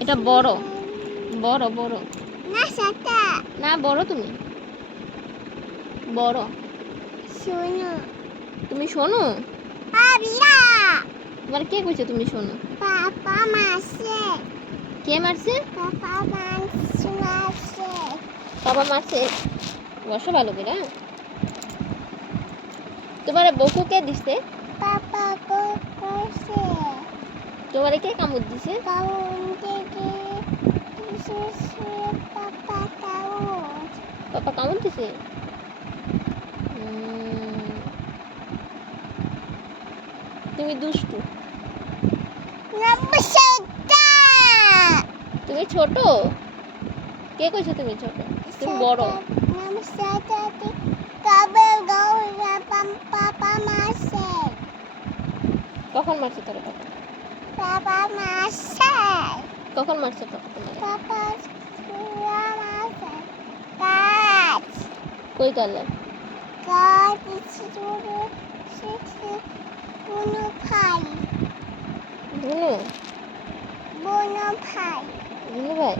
এটা বড় বড় বড় না সাতা না বড় তুমি বড় শোনো তুমি শোনো আবিরা তোমার কে কইছে তুমি শোনো পাপা মারছে কে মারছে পাপা মারছে বাবা মারছে বসো ভালো করে হ্যাঁ? তোমার বকু কে দিছে পাপা করছে তোমার কে কামড় দিছে কাউন থেকে পাপা কাউন পাপা কামড় দিছে তুমি দুষ্টু নমস্কার তুমি ছোট কে কইছে তুমি ছোট তুমি বড় নমস্কার কবে গৌরা পাপা মারছে কখন মারছে তোর পাপা পাপা মারছে কখন মারছে পাপা তোমার পাপা মারছে কাজ কই কালে কাজ শুরু শিখছে কোনো ভাই বুনু বোনো ভাই বুনু ভাই